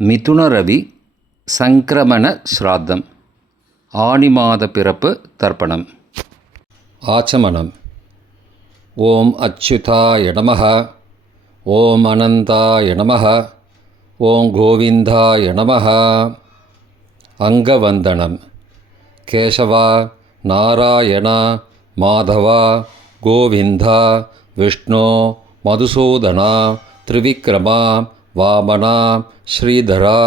மிதுனரவி சங்கிரமண ஸ்ராத்தம். ஆனி மாத பிறப்பு தர்ப்பணம். ஆச்சமனம். ஓம் அச்சுதாய நமஹ. ஓம் அனந்தாய நமஹ. ஓம் கோவிந்தாய நமஹ. அங்கவந்தனம். கேசவா, நாராயணா, மாதவா, கோவிந்தா, விஷ்ணு, மதுசூதனா, திரிவிக்ரமா, வாமனா, ஸ்ரீதரா,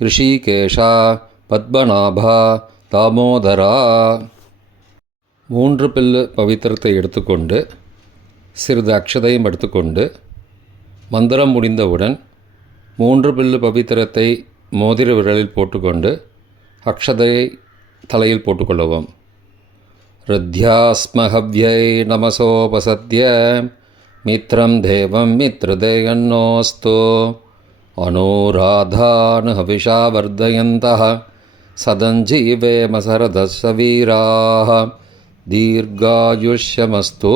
ரிஷிகேஷா, பத்மநாபா, தாமோதரா. 3 பில்லு பவித்திரத்தை எடுத்துக்கொண்டு சிறிது அக்ஷதையும் எடுத்துக்கொண்டு மந்திரம் முடிந்தவுடன் 3 பில்லு பவித்திரத்தை மோதிர விரலில் போட்டுக்கொண்டு அக்ஷதையை தலையில் போட்டுக்கொள்ளவும். ருத்யாஸ்மஹவ்யை நமசோபசத்ய மித்ரம் தேவம் மித்ரதேயன்னோஸ்து அனுராதான் ஹவிஷா வர்தயந்தः சதஞ்சீவேம சரதஸ்ஸ வீராः தீர்காயுஷ்யமஸ்து.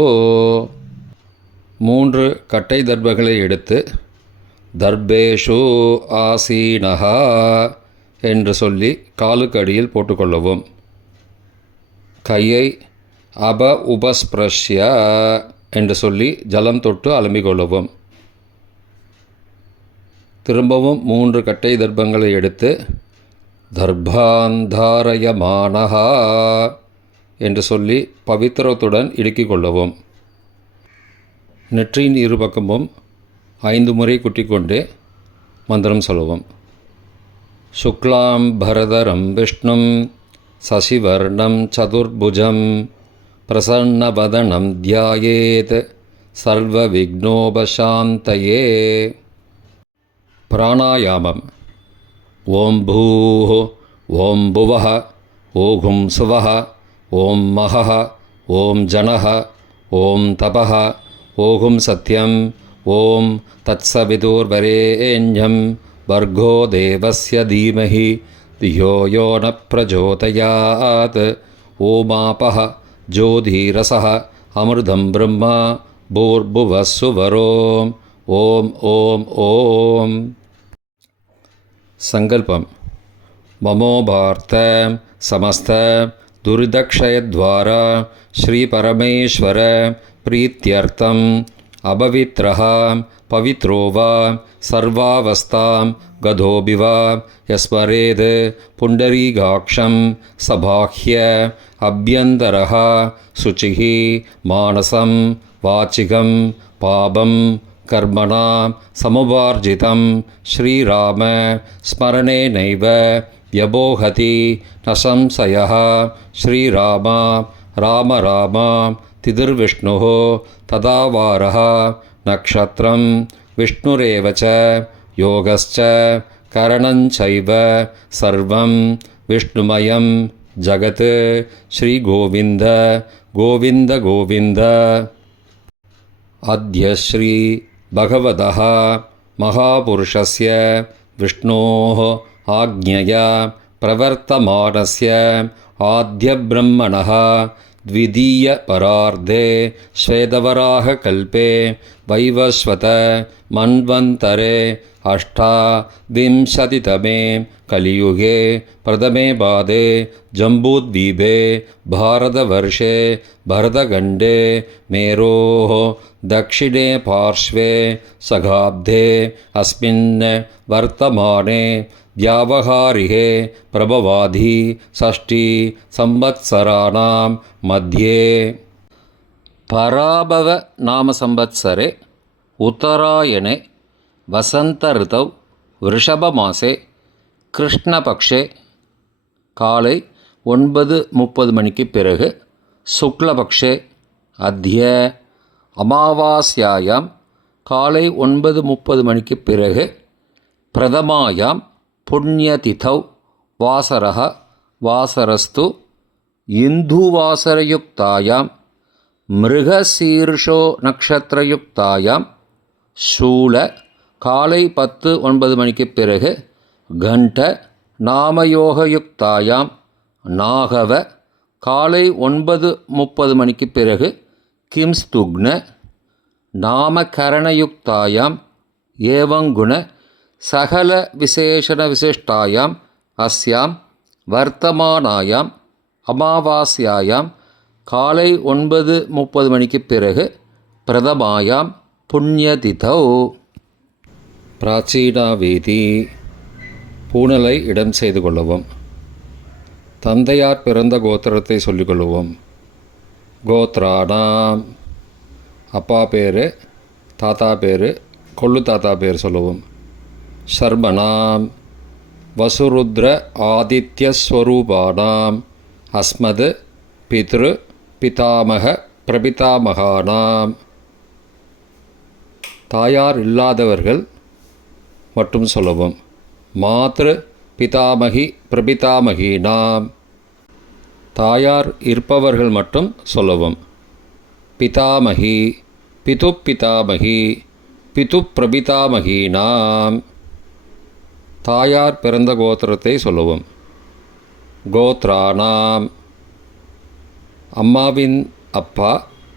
3 கட்டை தர்பங்களை எடுத்து தர்பேஷு ஆசீனஹ என்று சொல்லி காலுக்கு அடியில் போட்டுக்கொள்ளவும். கையை உபஸ்பிரஷ்ய என்று சொல்லி ஜலம் தொட்டு அலம்பிக்கொள்ளவும். திரும்பவும் 3 கட்டை தர்பங்களை எடுத்து தர்பாந்தாரயமானஹா என்று சொல்லி பவித்திரத்துடன் இடுக்கிக் கொள்ளவும். நெற்றியின் இருபக்கமும் 5 முறை குட்டிக்கொண்டே மந்திரம் சொல்லவும். சுக்லாம் பரதரம் விஷ்ணும் சசிவர்ணம் சதுர்புஜம் பிரசன்னவதனம் தியாயேத் சர்வ விக்னோபசாந்தயே. பிராணாயாமம். ஓம் பூः ஓம் புவः ஓம் சுவः ஓம் மஹः ஓம் ஜனः ஓம் தபः ஓம் சத்யம் ஓம் தத்சவிதுர்வரேண்யம் வர்கோ தேவஸ்ய தீமஹி தியோ யோ ந பிரச்சோதயாத். ஓமாபः ஜோதிரசः அமிர்தம் பிரம்மா பூர்புவः சுவரோம். ஓம் ஓம் ஓம். சங்கல்பம். மமோபார்த்த சமஸ்த துரிதக்ஷயத்வாரா ஸ்ரீ பரமேஸ்வர பிரீத்யர்த்தம் அபவித்ரஹ பவித்ரோ வா சர்வாவஸ்தாம் கதோபி வா யஸ்மரேத் புண்டரீகாக்ஷம் சபாஹ்ய அப்யந்தரஹ சுச்சிः மானசம் வாச்சிகம் பாபம் கர்மணா சமுபார்ஜிதம் ஸ்ரீராம ஸ்மரணேனைவ வ்யபோஹதி ந சம்சயः. ஸ்ரீராமா ராம ராமா திதிர்விஷ்ணுः ததாவாரः நக்ஷத்ரம் விஷ்ணுரேவ ச யோகஸ்ச கரணஞ்சைவ சர்வம் விஷ்ணுமயம் ஜகத். ஸ்ரீ கோவிந்த கோவிந்த கோவிந்த. அத்ய ஸ்ரீ பகவதः மகாபுருஷஸ்ய விஷ்ணோः ஆக்ஞயா பிரவர்த்தமானஸ்ய ஆத்யப்ரம்மணः த்விதீய பரார்த்தே ஸ்வேதவராக கல்பே வைவஸ்வத மன்வந்தரே அஷ்டாவிம்சதிதமே கலியுகே பிரதமே பாதே ஜம்பூத்வீபே பாரதவர்ஷே பரதகண்டே மேரோः தக்ஷிணே பார்ஷ்வே சகாப்தே அஸ்மின் வர்த்தமானே வியாவஹாரிகே பிரபவாதி ஷஷ்டி சம்பத்சராணாம் மத்தியே. பராபவ நாம சம்பத்சரே உத்தராயணே வசந்த ரிதௌ ரிஷபமாசே கிருஷ்ணபக்ஷே காலை 9:30 மணிக்கு பிறகு சுக்லபக்ஷே அத்ய அமாவாஸ்யாயாம் காலை 9:30 மணிக்கு பிறகு பிரதமாயாம் புண்ணியதிதௌ வாசரः வாசரஸ்து இந்துவாசரயுக்தாயாம் மிருகசீர்ஷோ நக்ஷத்திரயுக்தாயாம் சூல காலை 10:09 மணிக்கு பிறகு கண்ட நாமயோகயுக்தாயாம் நாகவ காலை 9:30 மணிக்கு பிறகு கிம்ஸ்துக்ன நாமகரணயுக்தாயாம் ஏவங்குண சகல விசேஷண விசிஷ்டாயாம் அஸ்யாம் வர்த்தமானாயாம் அமாவாஸ்யாயாம் காலை 9:30 மணிக்கு பிறகு பிரதமாயாம் புண்ணியதிதௌ. பிராச்சீனாவேதி பூணலை இடம் செய்து கொள்ளவும். தந்தையார் பிறந்த கோத்திரத்தை சொல்லிக்கொள்ளுவோம். கோத்ரானாம் அப்பா பேர், தாத்தா பேர், கொள்ளு தாத்தா பேர் சொல்லுவோம். சர்மனாம் வசுருத்ர ஆதித்யஸ்வரூபானாம் அஸ்மத் பித்ரு பிதாமக பிரபிதாமகானாம். தாயார் இல்லாதவர்கள் மட்டும் சொல்லவும். மாத்ரு பிதாமகி பிரபிதாமகீனாம். தாயார் இருப்பவர்கள் மட்டும் சொல்லவும். பிதாமகி பிது பிதாமகி பிது பிரபிதாமகீனாம். தாயார் பிறந்த கோத்திரத்தை சொல்லவும். கோத்ரானாம் அம்மாவின் அப்பா,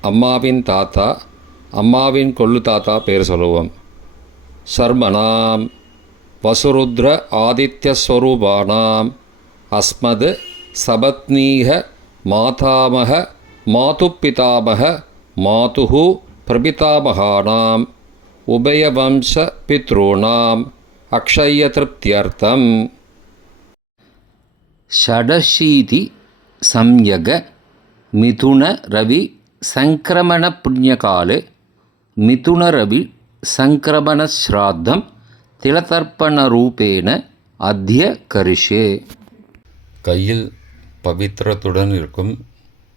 அம்மாவின் தாத்தா, அம்மாவின் கொள்ளு தாத்தா பேர் சொல்லுவோம். சர்மனாம் வசுருத்ர ஆதித்யஸ்வரூபானாம் அஸ்மத் சபத்னீக மாதாமக மாதுப்பிதாமக மாதுஹு பிரபிதாமகானாம் உபயவம்ச பித்ருணாம் அக்ஷயத்ருப்தியர்த்தம். ஷடஷீதி சம்யக மிதுன ரவி சங்கிரமண புண்ணியகாலே மிதுன ரவி சங்கிரமண ஸ்ராத்தம் திலதர்ப்பண ரூபேன அத்ய கரிஷே. கையில் பவித்திரத்துடன் இருக்கும்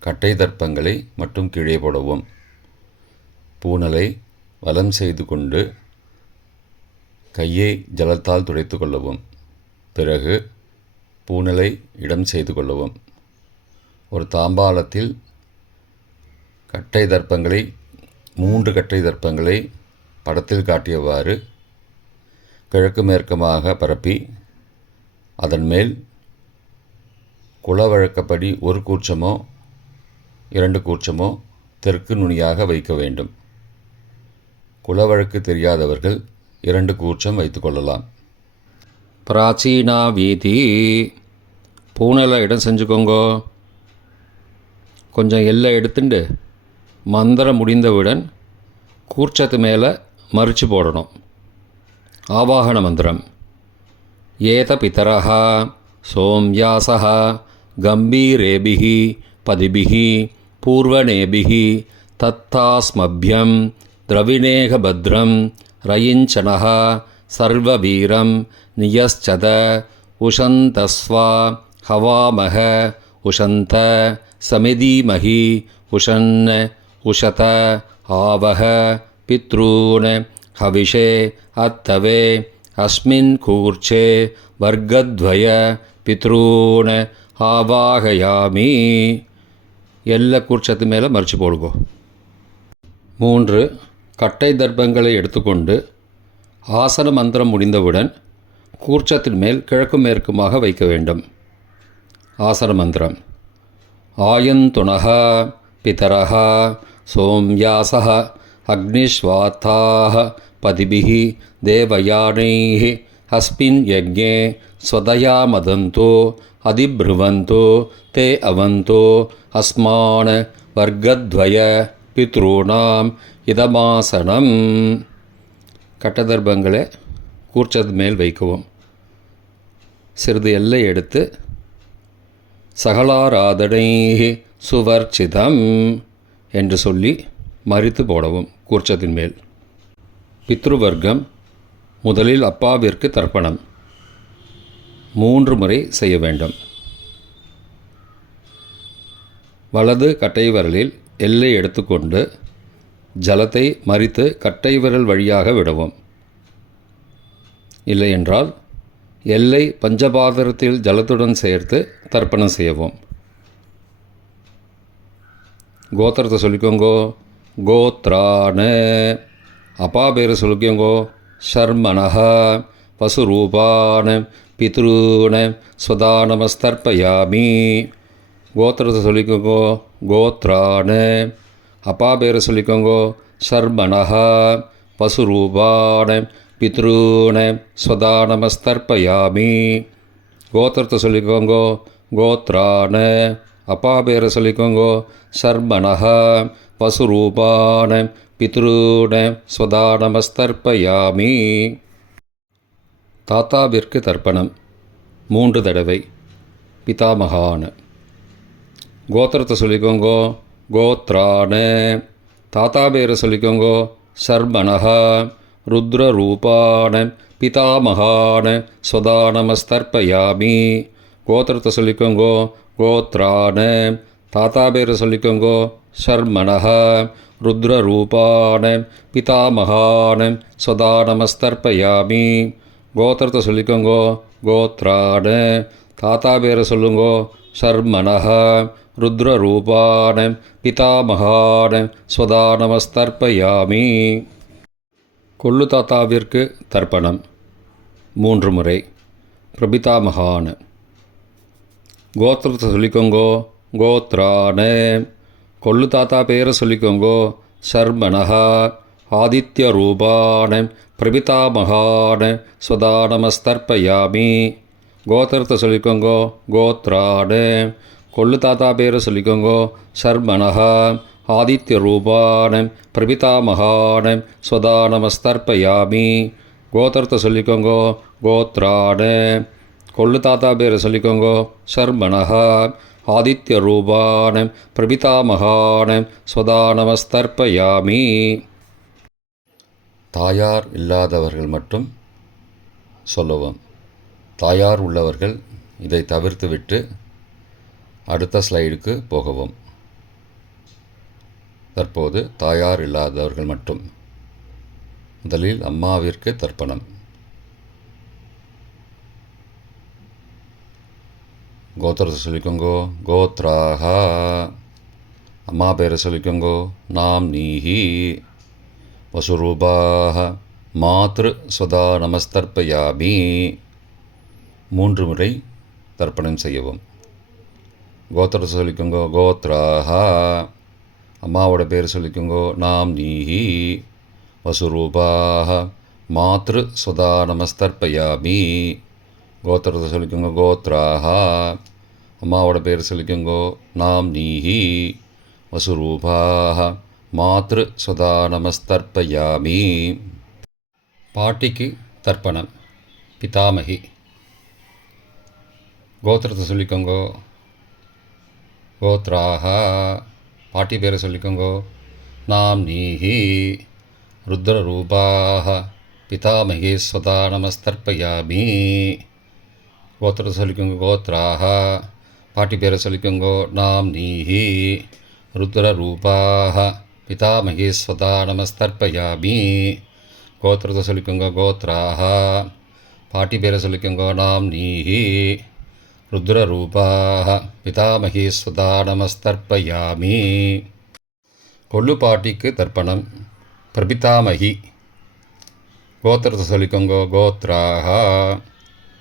கட்டை தர்ப்பங்களை மட்டும் கீழே போடவும். பூணலை வலம் செய்து கொண்டு கையை ஜலத்தால் துடைத்து கொள்ளவும். பிறகு பூணலை இடம் செய்து கொள்ளவும். ஒரு தாம்பாளத்தில் கட்டை தர்ப்பங்களை 3 கட்டை தர்ப்பங்களை படத்தில் காட்டியவாறு கிழக்கு மேற்கமாக பரப்பி அதன் மேல் குலவழக்கப்படி 1 கூர்ச்சமோ 2 கூர்ச்சமோ தெற்கு நுனியாக வைக்க வேண்டும். குலவழக்கு தெரியாதவர்கள் 2 கூர்ச்சம் வைத்துக்கொள்ளலாம். பிராச்சீனா வீதி பூனலை இடம் செஞ்சுக்கோங்கோ. கொஞ்சம் எல்லை எடுத்துட்டு மந்திரம் முடிந்தவுடன் கூர்ச்சத்து மேலே மறித்து போடணும். ஆவாகன மந்திரம். ஏத பிதரஹ சோம்யாசஹ கம்பீரேபிஹி பதிபிஹி பூர்வணேபிஹி தத்தாஸ்மப்யம் திரவிணேக பத்ரம் ரயிஞ்சனஹ சர்வவீரம் நியஸ்சத உஷந்தஸ்வா ஹவாமஹ உஷந்த சமிதீமஹி உஷன் உஷத ஆவஹ பித்ரூன் ஹவிஷே அத்தவே அஸ்மின் கூர்ச்சே வர்க்கத்வய பித்ரூன் ஆவாகயாமி. எல்லா கூர்ச்சத்து மேலே மறித்து போடுங்கோ. 3 கட்டை தர்ப்பங்களை எடுத்துக்கொண்டு ஆசன மந்திரம் முடிந்தவுடன் கூர்ச்சத்தின் மேல் கிழக்கு மேற்குமாக வைக்க வேண்டும். ஆசன மந்திரம். ஆயந்துணஹ பிதரஹ சோம்யாசஹ அக்னிஸ்வாத்தாஹ பதிபிஹி தேவயானைஹ அஸ்மின் யஜ்ஞே ஸ்வதயா மதந்தோ அதிப்ருவந்தோ தே அவந்தோ அஸ்மான் வர்க்கத்வய பித்ருணாம் இதமாசனம். கட்டதர்ப்பங்களை கூர்ச்சது மேல் வைக்கவும். சிறிது எல்லை எடுத்து சகலாராதனை சுவர்ச்சிதம் என்று சொல்லி மறித்து போடவும் கூர்ச்சத்தின் மேல். பித்ருவர்க்கம். முதலில் அப்பாவிற்கு தர்ப்பணம் 3 முறை செய்ய வேண்டும். வலது கட்டை விரலில் எல்லை எடுத்துக்கொண்டு ஜலத்தை மறித்து கட்டை விரல் வழியாக விடவும். இல்லையென்றால் எல்லை பஞ்சபாத்திரத்தில் ஜலத்துடன் சேர்த்து தர்ப்பணம் செய்யவும். கோத்திரத்தை சொல்லிக்கோங்கோ. கோத்ரான அப்பா பேர் சொல்லிக்கோங்கோ. ஷர்மணஹ வசுரூபான பித்ருன ஸ்வதானமஸ்தர்ப்பயாமி. கோத்திரத்தை சொல்லிக்கோங்கோ. கோத்ரான அப்பா பேர் சொல்லிக்கோங்கோ. ஷர்மணஹ வசுரூபான பித்ருண ஸ்வதா நமஸ்தர்ப்பயாமி. கோத்திரத்தை சொல்லிக்கோங்கோ. கோத்ரான. அப்பா பேரை சொல்லிக்கோங்கோ. சர்மணஹ. வசுரூபான பித்ருண ஸ்வதா நமஸ்தர்ப்பயாமி. தாத்தாவிற்கு தர்ப்பணம் 3 தடவை. பிதாமகான. கோத்திரத்தை சொல்லிக்கோங்கோ. கோத்ரான. தாத்தா பேரை சொல்லிக்கோங்கோ. சர்மணஹ. ருத்ரரூபான பிதாமகான ஸ்வதா நமஸ்தர்ப்பயாமி. கோத்திரத்தை சொல்லிக்கோங்கோ. கோத்ரான. தாத்தா பேரை சொல்லிக்கோங்கோ. சர்மணஹ. ருத்ரரூபான பிதாமகான ஸ்வதா நமஸ்தர்ப்பயாமி. கோத்திரத்தை சொல்லிக்கோங்கோ. கோத்ரான. தாத்தா பேரை சொல்லுங்கோ. சர்மணஹ. ருத்ரரூபான பிதாமகான ஸ்வதா நமஸ்தர்ப்பயாமி. கொள்ளு தாத்தாவிற்கு தர்ப்பணம் 3 முறை. பிரபிதாமகான. கோத்திரத்தை சொல்லிக்கோங்கோ. கோத்ரான. கொள்ளு தாத்தா பேரை சொல்லிக்கோங்கோ. சர்மணஹ. ஆதித்ய ரூபான பிரபிதாமகான ஸ்வதா நமஸ்தர்ப்பயாமி. கோத்திரத்தை சொல்லிக்கோங்கோ. கோத்ரான. கொள்ளு தாத்தா பேரை சொல்லிக்கோங்கோ. சர்மணஹ. ஆதித்ய ரூபான பிரபிதாமகான ஸ்வதா நமஸ்தர்ப்பயாமி. கோத்திரத்தை சொல்லிக்கோங்கோ. கோத்ரான. கொள்ளு தாத்தா பேரை சொல்லிக்கோங்கோ. சர்மணஹ. ஆதித்ய ரூபான பிரபிதாமகான ஸ்வதா நமஸ்தர்ப்பயாமி. தாயார் இல்லாதவர்கள் மட்டும் சொல்லவும். தாயார் உள்ளவர்கள் இதை தவிர்த்துவிட்டு அடுத்த ஸ்லைடுக்கு போகவும். தற்போது தாயார் இல்லாதவர்கள் மட்டும். முதலில் அம்மாவிற்கு தர்ப்பணம். கோத்திரத்தை சொல்லிக்கோங்கோ. கோத்ராஹ. அம்மா பேரை சொல்லிக்கோங்கோ. நாம் நீஹி. வசுரூபாஹ. மாத்ரு ஸ்வதா நமஸ்தர்ப்பயாமி. 3 முறை தர்ப்பணம் செய்யவும். கோத்திரத்தை சொல்லிக்கோங்கோ. கோத்ராஹ. அம்மாவோட பேர் சொல்லிக்கோங்கோ. நாம் நீஹி. வசுரூபாஹ. மாத்ரு ஸ்வதா நமஸ்தர்ப்பயாமி. கோத்திரத்தை சொல்லிக்கோங்க. கோத்ராஹ. அம்மாவோட பேர் சொல்லிக்கோங்கோ. நாம் நீஹி. வசுரூபாஹ. மாத்ரு ஸ்வதா நமஸ்தர்ப்பயாமி. பாட்டிக்கு தர்ப்பணம். பிதாமகி. கோத்திரத்தை சொல்லிக்கோங்கோ. கோத்ராஹ. பாட்டி பேரை சொல்லிக்கோங்கோ. நாம் நீஹி. ருத்ரரூபாஹ. பிதாமகி ஸ்வதா நமஸ்தர்ப்பயாமி. கோத்திரத்தை சொல்லிக்கோங்க. கோத்ராஹ. பாட்டி பேரை சொல்லிக்கோங்கோ. நாம் நீஹி. ருத்ரரூபாஹ. பிதாமகி ஸ்வதா நமஸ்தர்ப்பயாமி. கோத்திரத்தை சொல்லிக்கோங்க. கோத்ராஹ. பாட்டி பேரை சொல்லிக்கோங்க. நாம் நீஹி. ருத்ரரூபாஹ. பிதாமகி ஸ்வதா நமஸ்தர்ப்பயாமி. கொள்ளு பாட்டிக்கு தர்ப்பணம். பிரபிதாமகி. கோத்திரத்தை சொல்லிக்கோங்க. கோத்ராஹ.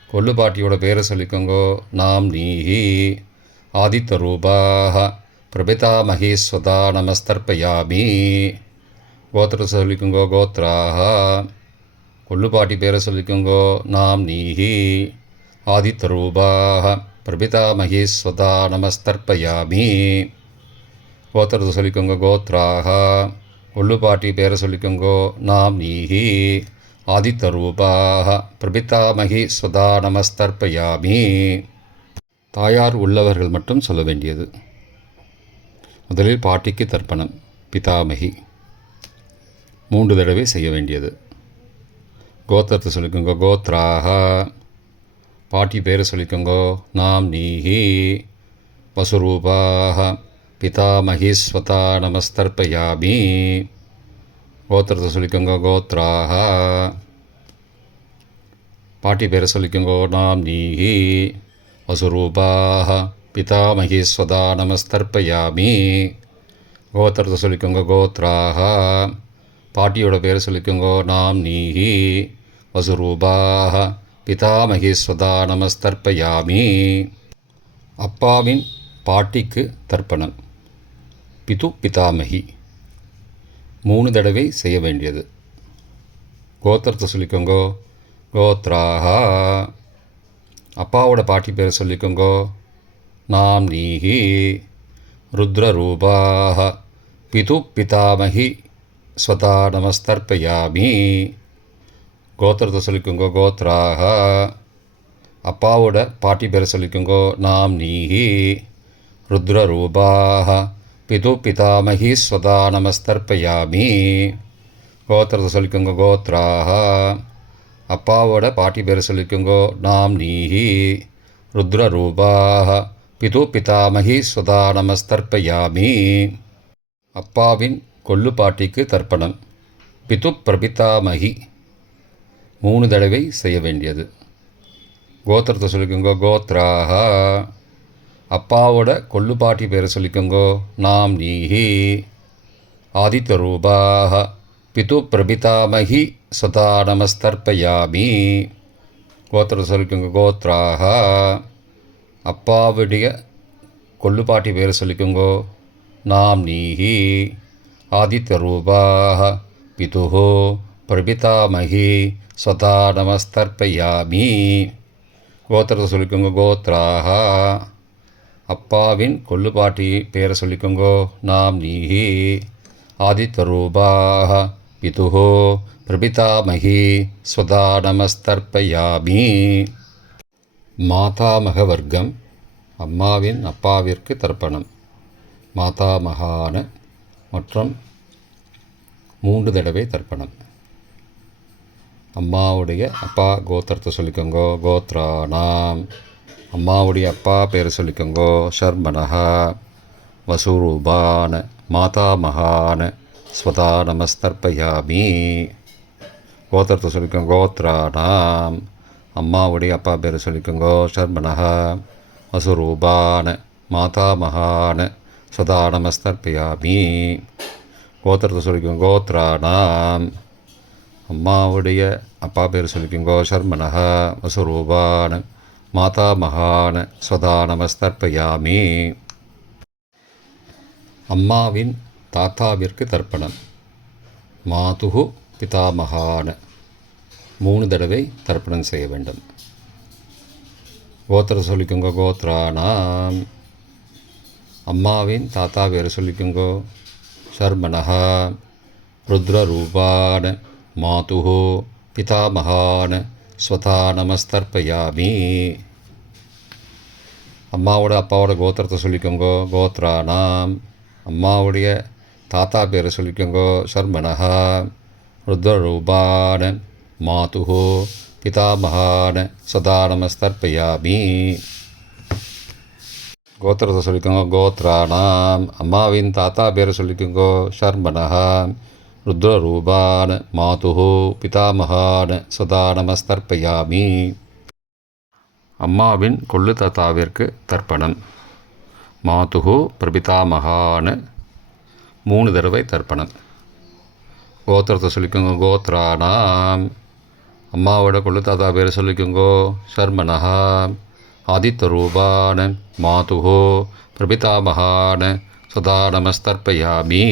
கொள்ளு பாட்டியோட பேரை சொல்லிக்கோங்கோ. நாம் நீஹி. ஆதித்ய ரூபாஹ. பிரபிதாமகி ஸ்வதா நமஸ்தர்ப்பயாமி. கோத்திரத்தை சொல்லிக்கோங்கோ. கோத்ராஹ. கொள்ளு பாட்டி பேரை சொல்லிக்கோங்கோ. நாம் நீஹி. ஆதித்ய ரூபாஹ. பிரபிதாமகி ஸ்வதா நமஸ்தர்ப்பயாமி. கோத்திரத்தை சொல்லிக்கோங்க. கோத்ராஹ. கொள்ளு பாட்டி பேரை சொல்லிக்கோங்கோ. நாம் நீஹி. ஆதித்ய ரூபாஹ. பிரபிதாமகி ஸ்வதா நமஸ்தர்ப்பயாமி. தாயார் உள்ளவர்கள் மட்டும் சொல்ல வேண்டியது. முதலில் பாட்டிக்கு தர்ப்பணம். பிதாமகி 3 தடவை செய்ய வேண்டியது. கோத்திரத்தை சொல்லிக்கோங்க. கோத்ராஹ. பாட்டி பேரை சொல்லிக்கோங்கோ. நாம் நீஹி. வசுரூபாஹ. பிதாமகி ஸ்வதா நமஸ்தர்ப்பயாமி. கோத்திரத்தை சொல்லிக்கோங்க. கோத்ராஹ. பாட்டி பேரை சொல்லிக்கோங்கோ. நாம் நீஹி. வசுரூபாஹ. பிதாமகி ஸ்வதா நமஸ்தர்ப்பயாமி. கோத்திரத்தை சொல்லிக்கோங்க. கோத்ராஹ. பாட்டியோட பேரை சொல்லிக்கோங்கோ. நாம் நீஹி. வசுரூபாஹ. பிதாமகி ஸ்வதா நமஸ்தர்ப்பயாமி. அப்பாவின் பாட்டிக்கு தர்ப்பணம். பிது பிதாமகி 3 தடவை செய்ய வேண்டியது. கோத்திரத்தை சொல்லிக்கோங்கோ. கோத்ராஹா. அப்பாவோட பாட்டி பேரை சொல்லிக்கோங்கோ. நாம் நீஹி. ருத்ரரூபாஹ. பிது பிதாமகி ஸ்வதா நமஸ்தர்ப்பயாமி. கோத்திரத்தை சொல்லிக்கோங்கோ. கோத்ராஹா. அப்பாவோட பாட்டி பேரை சொல்லிக்கோங்கோ. நாம் நீஹி. ருத்ரரூபாஹ. பிது பிதாமகி ஸ்வதா நமஸ்தர்ப்பயாமி. கோத்திரத்தை சொல்லிக்கோங்க. கோத்ராஹா. அப்பாவோட பாட்டி பேரை சொல்லிக்கோங்கோ. நாம் நீஹி. ருத்ரரூபாஹ. பிது பிதாமகி ஸ்வதா நமஸ்தர்ப்பயாமி. அப்பாவின் கொள்ளு பாட்டிக்கு தர்ப்பணம். பிது பிரபிதாமகி 3 தடவை செய்ய வேண்டியது. கோத்திரத்தை சொல்லிக்கோங்க. கோத்ராஹா. அப்பாவோட கொள்ளு பாட்டி பேரை சொல்லிக்கோங்கோ. நாம் நீஹி. ஆதித்யரூபாஹ. பிது பிரபிதாமகி ஸ்வதா நமஸ்தர்ப்பயாமி. கோத்திரத்தை சொல்லிக்கோங்க. கோத்ராஹா. அப்பாவுடைய கொள்ளு பாட்டி பேரை சொல்லிக்கோங்கோ. நாம் நீஹி. ஆதித்யரூபாஹ. பிது பிரபிதாமகி ஸ்வதா நமஸ்தர்ப்பயாமி. கோத்திரத்தை சொல்லிக்கோங்க. கோத்ராஹா. அப்பாவின் கொள்ளு பாட்டி பேரை சொல்லிக்கோங்கோ. நாம் நீஹி. ஆதித்யரூபாஹ. பிது பிரபிதாமகி ஸ்வதா நமஸ்தர்ப்பயாமி. மாதாமக வர்க்கம். அம்மாவின் அப்பாவிற்கு தர்ப்பணம். மாதாமகான மற்றும் 3 தடவை தர்ப்பணம். அம்மாவுடைய அப்பா கோத்திரத்தை சொல்லிக்கோங்கோ. கோத்ராணாம். அம்மாவுடைய அப்பா பேரை சொல்லிக்கோங்கோ. ஷர்மனஹா. வசூரூபான மாதாமகான ஸ்வதா நமஸ்தர்ப்பயாமி. கோத்திரத்தை சொல்லிக்கோங்க. கோத்ராணாம். அம்மாவுடைய அப்பா பேரை சொல்லிக்கோங்கோ. ஷர்மனஹா. வசூரூபான மாதாமகான ஸ்வதா நமஸ்தர்ப்பயாமி. கோத்திரத்தை சொல்லிக்கோங்க. கோத்ராணாம். அம்மாவுடைய அப்பா பேர் சொல்லிக்கோங்கோ. ஷர்மனஹா. வசூரூபான மாதாமகான ஸ்வதா நமஸ்தர்ப்பயாமி. அம்மாவின் தாத்தாவிற்கு தர்ப்பணம். மாதுகு பிதாமகான 3 தடவை தர்ப்பணம் செய்ய வேண்டும். கோத்திர சொல்லிக்கோங்க. கோத்ராணாம். அம்மாவின் தாத்தா பேர் சொல்லிக்கோங்கோ. ஷர்மனஹா. ருத்ரரூபான மாதுகு பிதாமகான ஸ்வதா நமஸ்தர்ப்பயாமி. அம்மாவோட அப்பாவோட கோத்திரத்தை சொல்லிக்கோங்கோ. கோத்ராணாம். அம்மாவுடைய தாத்தா பேரை சொல்லிக்கோங்கோ. ஷர்மனஹா. ருத்ரரூபான மாதுகு பிதாமகான ஸ்வதா நமஸ்தர்ப்பயாமி. கோத்திரத்தை சொல்லிக்கோங்க. கோத்ராணாம். அம்மாவின் தாத்தா பேரை சொல்லிக்கோங்கோ. ஷர்மனஹா. ருத்ரரூபான மாதுகு பிதாமகான ஸ்வதா நமஸ்தர்ப்பயாமி. அம்மாவின் கொள்ளு தாத்தாவிற்கு தர்ப்பணம். மாதுகு பிரபிதாமகான 3 தடவை தர்ப்பணம். கோத்திரத்தை சொல்லிக்கோங்க. கோத்ராணாம். அம்மாவோட கொள்ளு தாத்தா பேரை சொல்லிக்கோங்கோ. ஷர்மனஹா. ஆதித்யரூபான மாதுகு பிரபிதாமகான ஸ்வதா நமஸ்தர்ப்பயாமி.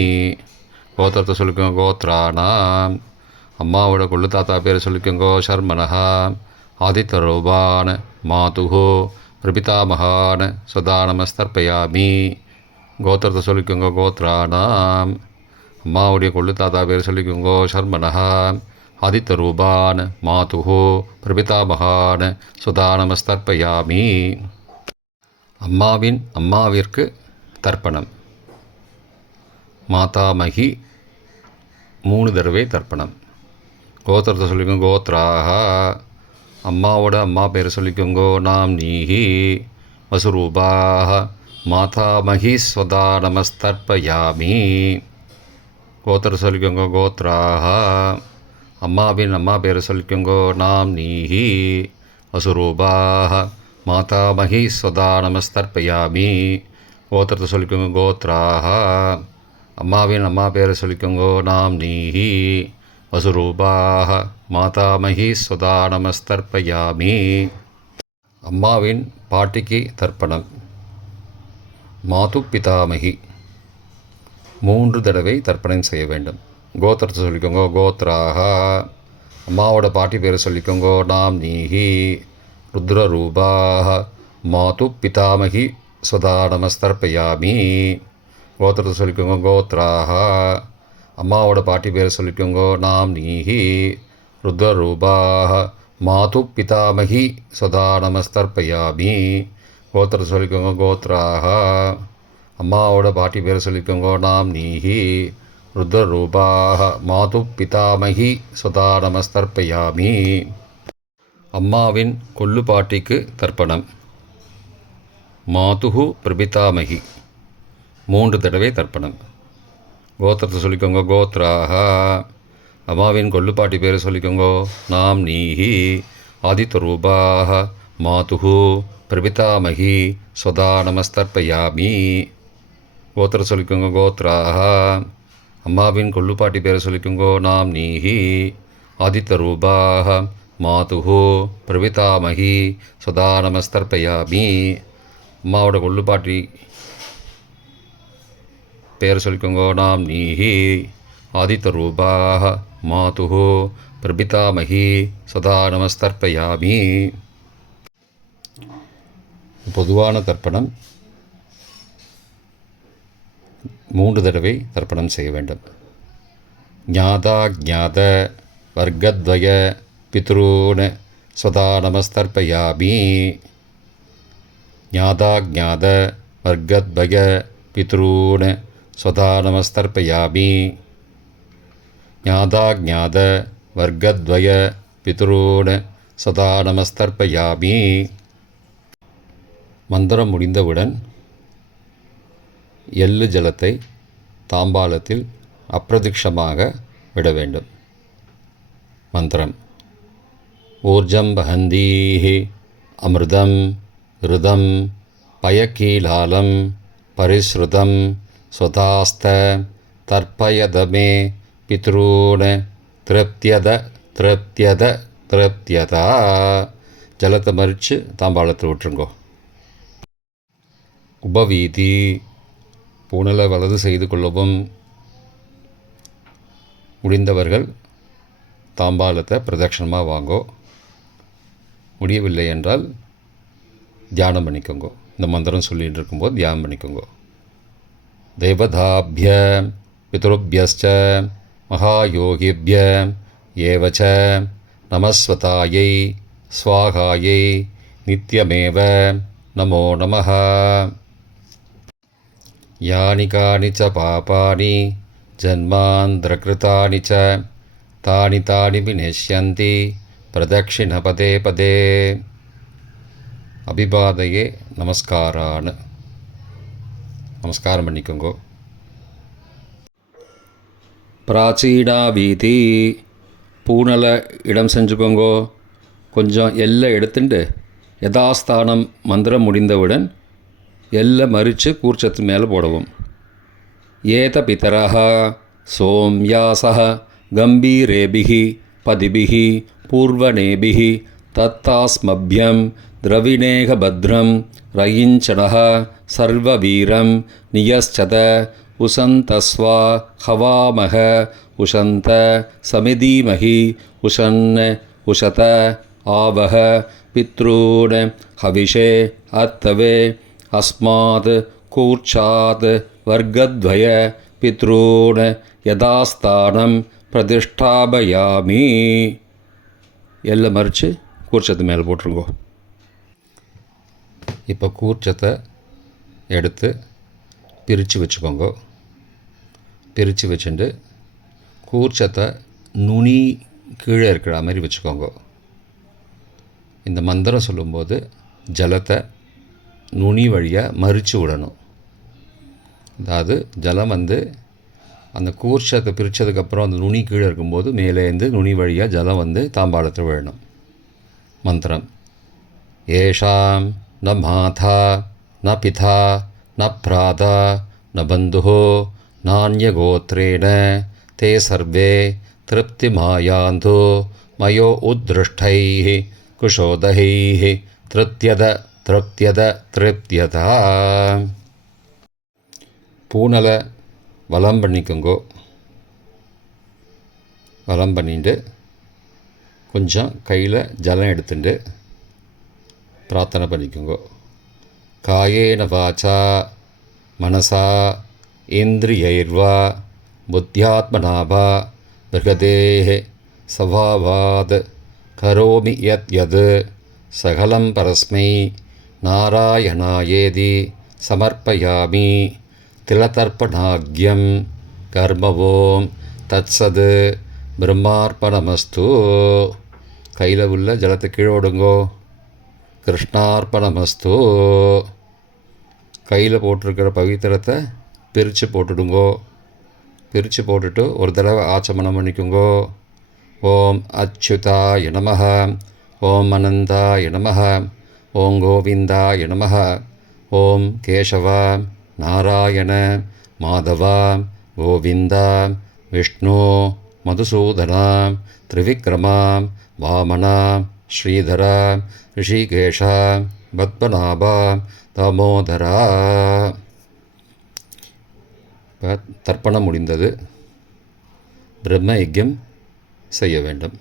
கோத்திரத்தை சொல்லிக்கோங்க. கோத்ராணாம். அம்மாவோட கொள்ளு தாத்தா பேரை சொல்லிக்கோங்கோ. ஷர்மனஹா. ஆதித்யரூபான மாதுகு பிரபிதாமகான ஸ்வதா நமஸ்தர்ப்பயாமி. கோத்திரத்தை சொல்லிக்கோங்க. கோத்ராணாம். அம்மாவுடைய கொள்ளு தாத்தா பேர் சொல்லிக்கோங்கோ. ஷர்மனஹா. ஆதித்யரூபான மாதுகு பிரபிதாமகான ஸ்வதா நமஸ்தர்ப்பயாமி. அம்மாவின் அம்மாவிற்கு தர்ப்பணம். மாதாமகி 3 தடவை தர்ப்பணம். கோத்திரத்தை சொல்லிக்கோங்க. கோத்ராஹா. அம்மாவோட அம்மா பேரை சொல்லிக்கோங்கோ. நாம் நீஹி. வசுரூபாஹ. மாதாமகி ஸ்வதா நமஸ்தர்ப்பயாமி. கோத்திர சொல்லிக்கோங்க. கோத்ராஹா. அம்மாவின் அம்மா பேரை சொல்லிக்கோங்கோ. நாம் நீஹி. வசுரூபாஹ. மாதாமகி ஸ்வதா நமஸ்தர்ப்பயாமி. கோத்திரத்தை சொல்லிக்கோங்க. கோத்ராஹா. அம்மாவின் அம்மா பேரை சொல்லிக்கோங்கோ. நாம் நீஹி. வசுரூபாஹ. மாதாமகி ஸ்வதா நமஸ்தர்ப்பயாமி. அம்மாவின் பாட்டிக்கு தர்ப்பணம். மாது பிதாமகி 3 தடவை தர்ப்பணம் செய்ய வேண்டும். கோத்திரத்தை சொல்லிக்கோங்க. கோத்ராஹா. அம்மாவோட பாட்டி பேரை சொல்லிக்கோங்கோ. நாம் நீஹி ருத்ரரூபாக மாது பிதாமகி சுதா நமஸ்தர்ப்பயாமி. கோத்திரத்தை சொல்லிக்கோங்க. கோத்ராக. அம்மாவோட பாட்டி பேரை சொல்லிக்கோங்கோ. நாம் நீஹி ருத்ரரூபாக மாது பிதாமகி சுதா நமஸ்தர்ப்பயாமி. கோத்திரத்தை சொல்லிக்கோங்க. கோத்ராக. அம்மாவோட பாட்டி பேரை சொல்லிக்கோங்க. நாம் நீஹி ருத்ரரூபாக மாது பிதாமகி சுதா நமஸ்தர்ப்பயாமி. அம்மாவின் கொள்ளு பாட்டிக்கு தர்ப்பணம். மாதுஹு பிரபிதாமகி 3 தடவை தர்ப்பணம். கோத்திரத்தை சொல்லிக்கோங்க. கோத்ராக. அம்மாவின் கொள்ளு பாட்டி பேரை சொல்லிக்கோங்க. நாம் நீஹி ஆதித்யரூபாக மாதுஹு பிரபிதாமகி சுதா நமஸ்தர்ப்பயாமி. கோத்திரத்தை சொல்லிக்கோங்க. கோத்ராக. அம்மாவின் கொள்ளுப்பாட்டி பேரை சொல்லிக்கோங்கோ. நாம் நீஹி ஆதித்யரூபாக மாதுஹு பிரபிதாமகி சுதா நமஸ்தர்ப்பயாமி. அம்மாவோட கொள்ளுப்பாட்டி பேரை சொல்லிக்கோங்கோ. நாம் நீஹி ஆதித்யரூபாக மாதுஹு பிரபிதாமகி சுதா நமஸ்தர்ப்பயாமி. பொதுவான தர்ப்பணம் 3 தடவை தர்ப்பணம் செய்ய வேண்டும். ஞாதா ஞாத வர்க்கத்வய பித்ரூன் ஸ்வதா நமஸ்தர்ப்பயாமி. ஞாதா ஞாத வர்க்கத்வய பித்ரூன் ஸ்வதா நமஸ்தர்ப்பயாமி. ஞாதா ஞாத வர்க்கத்வய பித்ரூன் ஸ்வதா நமஸ்தர்ப்பயாமி. மந்திரம் முடிந்தவுடன் எள்ளு ஜலத்தை தாம்பாலத்தில் அப்பிரதிக்ஷமாக விட வேண்டும். மந்திரம். ஊர்ஜம் வஹந்தீஹி அமிர்தம் ருதம் பயக்கீலாலம் பரிஸ்ருதம் ஸ்வதாஸ்த தர்ப்பயதமே பித்ரூன் திருப்தியத திருப்தியத திருப்தியதா. ஜலத்தை மறித்து தாம்பாளத்தில் விட்டுருங்கோ. உபவீதி. பூணலை வலது செய்து கொள்ளவும். முடிந்தவர்கள் தாம்பாலத்தை பிரதட்சணமாக வாங்கோ. முடியவில்லை என்றால் தியானம் பண்ணிக்கோங்கோ. இந்த மந்திரம் சொல்லிகிட்டு இருக்கும்போது தியானம் பண்ணிக்கோங்கோ. தேவதாபிய பித்ருபியஸ்ச மகாயோகிபிய ஏவச்ச நமஸ்வதாயை ஸ்வாகாயை நித்யமேவ நமோ நமஹ. யானி கானி ச பாபானி ஜன்மாந்திரகிருதானி ச தானி தானி விநஷ்யந்தி பிரதக்ஷிண பதே பதே. அபிபாதையே நமஸ்காரான்னு நமஸ்காரம் பண்ணிக்கோங்கோ. பிராச்சீனா வீதி. பூனலை இடம் செஞ்சுக்கோங்கோ. கொஞ்சம் எல்லை எடுத்துட்டு யதாஸ்தானம் மந்திரம் முடிந்தவுடன் எல்லை மறித்து கூர்ச்சத்து மேலே போடவும். ஏத பிதரஹ சோம்யாசஹ கம்பீரேபிஹி பதிபிஹி பூர்வனேபிஹி தத்தாஸ்மப்யம் திரவிணேக பத்ரம் ரயிஞ்சனஹ சர்வவீரம் நியஸ்சத உசந்தஸ்வா ஹவாமஹ உஷந்த சமிதீமஹி உஷன் உஷத ஆவஹ பித்ரூன் ஹவிஷே அத்தவே அஸ்மாத் கூர்ச்சாத் வர்க்கத்வய பித்ரூன் யதாஸ்தானம் பிரதிஷ்டாபயாமி. எல்லாம் மறித்து கூர்ச்சத்து மேலே போட்டுருங்கோ. இப்போ கூர்ச்சத்தை எடுத்து பிரித்து வச்சுக்கோங்க. பிரித்து வச்சுட்டு கூர்ச்சத்தை நுனி கீழே இருக்கிற மாதிரி வச்சுக்கோங்க. இந்த மந்திரம் சொல்லும்போது ஜலத்தை நுனி வழியாக மறித்து விடணும். அதாவது ஜலம் அந்த கூர்ச்சத்தை பிரித்ததுக்கப்புறம் அந்த நுனி கீழே இருக்கும்போது மேலேருந்து நுனி வழியாக ஜலம் தாம்பாளத்தில் விழணும். மந்திரம். ஏஷாம் ந மாதா ந பிதா ந பிராதா ந பந்துஹோ நான்யகோத்ரேண தே சர்வே திருப்திமாயாந்து மயோ உத்ருஷ்டைः குஷோதகைः திருப்தியத திருப்தியத திருப்தியதா. பூனலை வலம் பண்ணிக்கோங்கோ. வலம் பண்ணிட்டு கொஞ்சம் கையில் ஜலம் எடுத்துட்டு பிரார்த்தனை பண்ணிக்கோங்க. காயேன வாச்சா மனசா இந்திரியைர்வா புத்தியாத்மனாவா பிரகதேஹ சவாவாத் கரோமி யத் யத் சகலம் பரஸ்மை நாராயணாயேதி சமர்ப்பயாமி திலதர்ப்பணாக்யம் கர்மவோம் தத்சத் பிரம்மார்ப்பணமஸ்து. கையில் உள்ள ஜலத்தை கீழே விடுங்கோ. கிருஷ்ணார்ப்பணமஸ்து. கையில் போட்டிருக்கிற பவித்திரத்தை பிரித்து போட்டுடுங்கோ. பிரித்து போட்டுட்டு ஒரு தடவை ஆச்சமனம் பண்ணிக்கோங்கோ. ஓம் அச்சுதாய நமஹ, ஓம் அனந்தாய நமஹ, ஓம் கோவிந்தாய நமஹ, ஓம் கேசவா நாராயண மாதவா கோவிந்தா விஷ்ணு மதுசூதனா திரிவிக்ரமா வாமனா ஸ்ரீதரா ரிஷிகேஷா பத்மநாபா தாமோதரா. தர்ப்பணம் முடிந்தது. பிரம்ம யஜ்யம் செய்ய வேண்டும்.